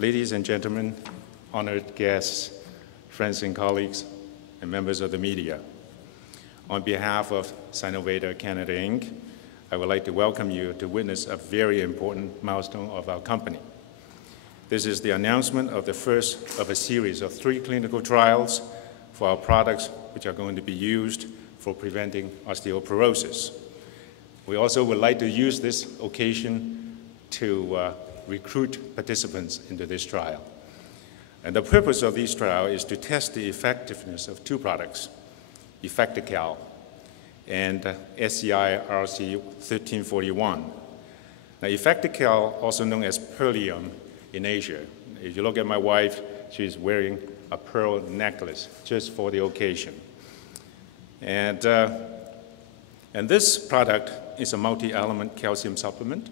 Ladies and gentlemen, honored guests, friends and colleagues, and members of the media, on behalf of SinoVeda Canada Inc., I would like to welcome you to witness a very important milestone of our company. This is the announcement of the first of a series of 3 clinical trials for our products which are going to be used for preventing osteoporosis. We also would like to use this occasion to recruit participants into this trial. And the purpose of this trial is to test the effectiveness of 2 products, Effectical and SCI-RC 1341. Now, Effectical, also known as Pearlium in Asia. If you look at my wife, she's wearing a pearl necklace just for the occasion. And this product is a multi-element calcium supplement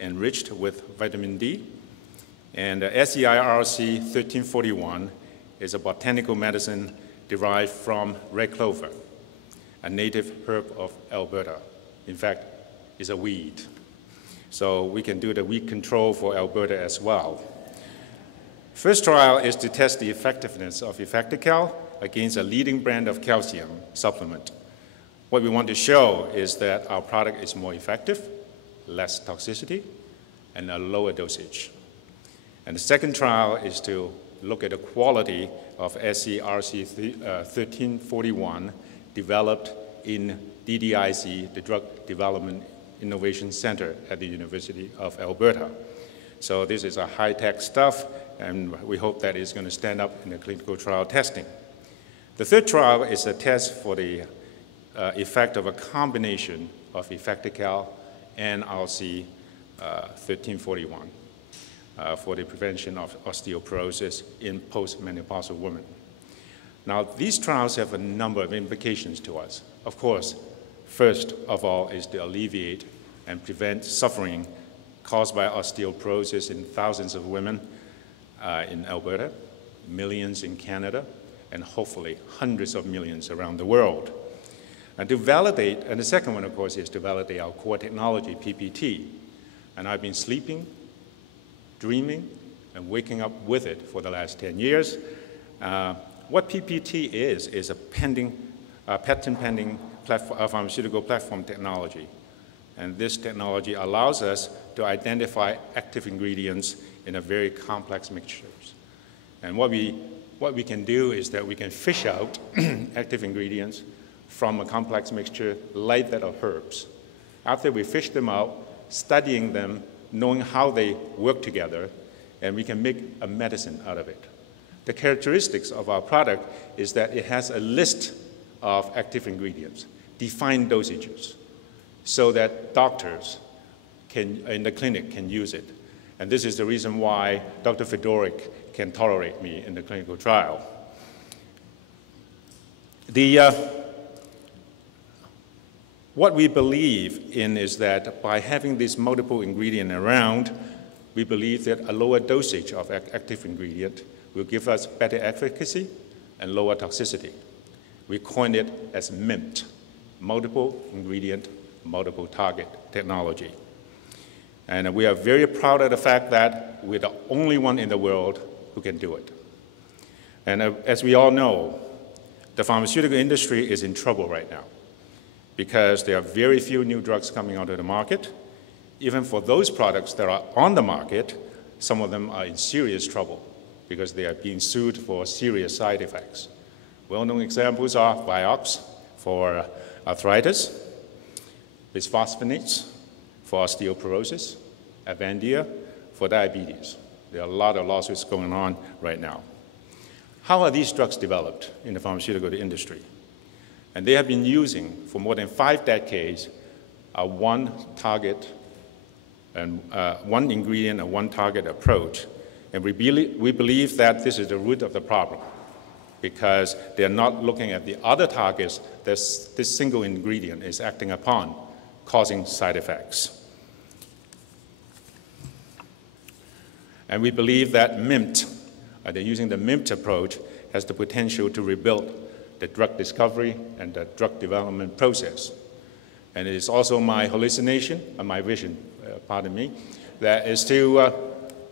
enriched with vitamin D. And SCI-RC 1341 is a botanical medicine derived from red clover, a native herb of Alberta. In fact, it's a weed. So we can do the weed control for Alberta as well. First trial is to test the effectiveness of Effectical against a leading brand of calcium supplement. What we want to show is that our product is more effective, less toxicity, and a lower dosage. And the second trial is to look at the quality of SCI-RC 1341 developed in DDIC, the Drug Development Innovation Center at the University of Alberta. So this is a high-tech stuff, and we hope that it's going to stand up in the clinical trial testing. The third trial is a test for the effect of a combination of Effectical and RC 1341 for the prevention of osteoporosis in postmenopausal women. Now, these trials have a number of implications to us. Of course, first of all is to alleviate and prevent suffering caused by osteoporosis in thousands of women in Alberta, millions in Canada, and hopefully hundreds of millions around the world. And to validate, and the second one, of course, is to validate our core technology, PPT. And I've been sleeping, dreaming, and waking up with it for the last 10 years. What PPT is a patent-pending pharmaceutical platform technology. And this technology allows us to identify active ingredients in a very complex mixtures. And what we can do is that we can fish out active ingredients from a complex mixture like that of herbs. After we fish them out, studying them, knowing how they work together, and we can make a medicine out of it. The characteristics of our product is that it has a list of active ingredients, defined dosages, so that doctors in the clinic can use it. And this is the reason why Dr. Fedorik can tolerate me in the clinical trial. What we believe in is that by having this multiple ingredient around, we believe that a lower dosage of active ingredient will give us better efficacy and lower toxicity. We coin it as MIMT, multiple ingredient, multiple target technology. And we are very proud of the fact that we're the only one in the world who can do it. And as we all know, the pharmaceutical industry is in trouble right now because there are very few new drugs coming onto the market. Even for those products that are on the market, some of them are in serious trouble because they are being sued for serious side effects. Well-known examples are Vioxx for arthritis, bisphosphonates for osteoporosis, Avandia for diabetes. There are a lot of lawsuits going on right now. How are these drugs developed in the pharmaceutical industry? And they have been using, for more than 5 decades, a one target and one ingredient and one target approach. And we believe that this is the root of the problem because they're not looking at the other targets that this single ingredient is acting upon, causing side effects. And we believe that MIMT, they're using the MIMT approach, has the potential to rebuild the drug discovery and the drug development process. And it is also my hallucination, my vision, pardon me, that is to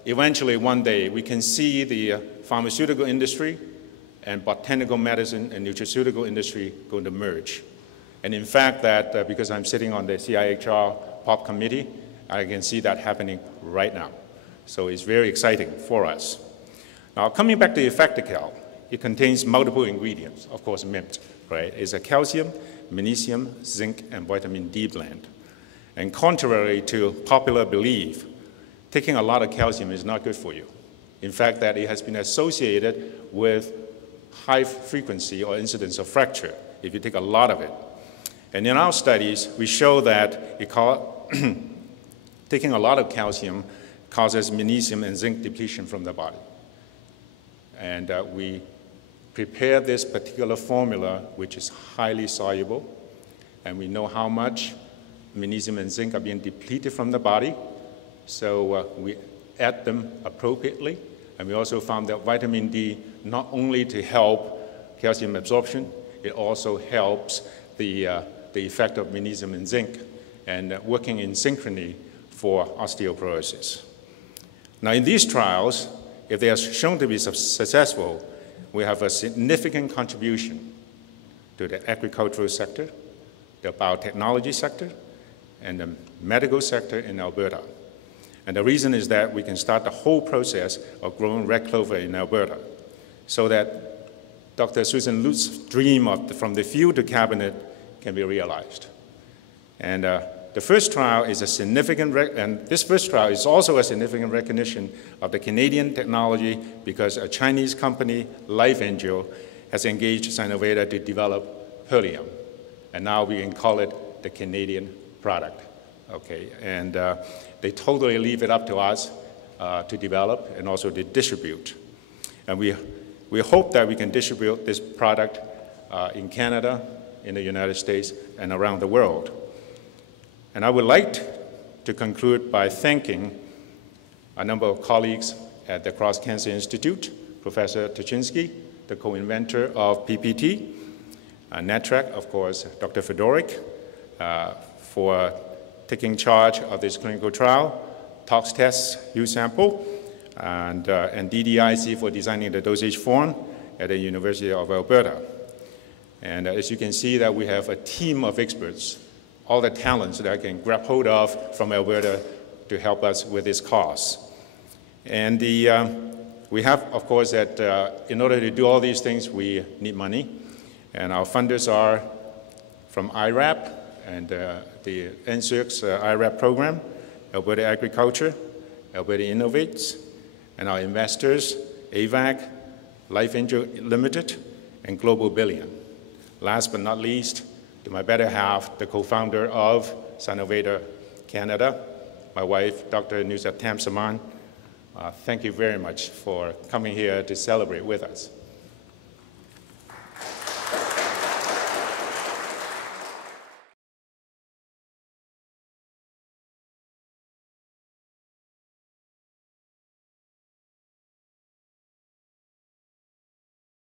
eventually one day we can see the pharmaceutical industry and botanical medicine and nutraceutical industry going to merge. And in fact, that because I'm sitting on the CIHR POP committee, I can see that happening right now. So it's very exciting for us. Now, coming back to Effectical, it contains multiple ingredients, of course, MIMT, right? It's a calcium, magnesium, zinc, and vitamin D blend. And contrary to popular belief, taking a lot of calcium is not good for you. In fact, that it has been associated with high frequency or incidence of fracture if you take a lot of it. And in our studies, we show that taking a lot of calcium causes magnesium and zinc depletion from the body. And we prepare this particular formula, which is highly soluble, and we know how much magnesium and zinc are being depleted from the body, so we add them appropriately. And we also found that vitamin D, not only to help calcium absorption, it also helps the effect of magnesium and zinc, and working in synchrony for osteoporosis. Now, in these trials, if they are shown to be successful, we have a significant contribution to the agricultural sector, the biotechnology sector, and the medical sector in Alberta. And the reason is that we can start the whole process of growing red clover in Alberta, so that Dr. Susan Lutz's dream of from the field to cabinet can be realized. And the first trial is a significant, and this first trial is also a significant recognition of the Canadian technology, because a Chinese company, Life Angel, has engaged SinoVeda to develop Perlium. And now we can call it the Canadian product, okay? And they totally leave it up to us to develop and also to distribute. And we hope that we can distribute this product in Canada, in the United States, and around the world. And I would like to conclude by thanking a number of colleagues at the Cross Cancer Institute, Professor Tuchinski, the co-inventor of PPT, NATRAC, of course, Dr. Fedorik, for taking charge of this clinical trial, tox tests, U-sample, and DDIC for designing the dosage form at the University of Alberta. And as you can see, that we have a team of experts, all the talents that I can grab hold of from Alberta to help us with this cause. And we have, of course, that in order to do all these things, we need money. And our funders are from IRAP and the NSERC's IRAP program, Alberta Agriculture, Alberta Innovates, and our investors, AVAC, Life Angel Limited, and Global Billion. Last but not least, to my better half, the co-founder of SinoVeda Canada, my wife, Dr. Nusat Tamsaman. Thank you very much for coming here to celebrate with us.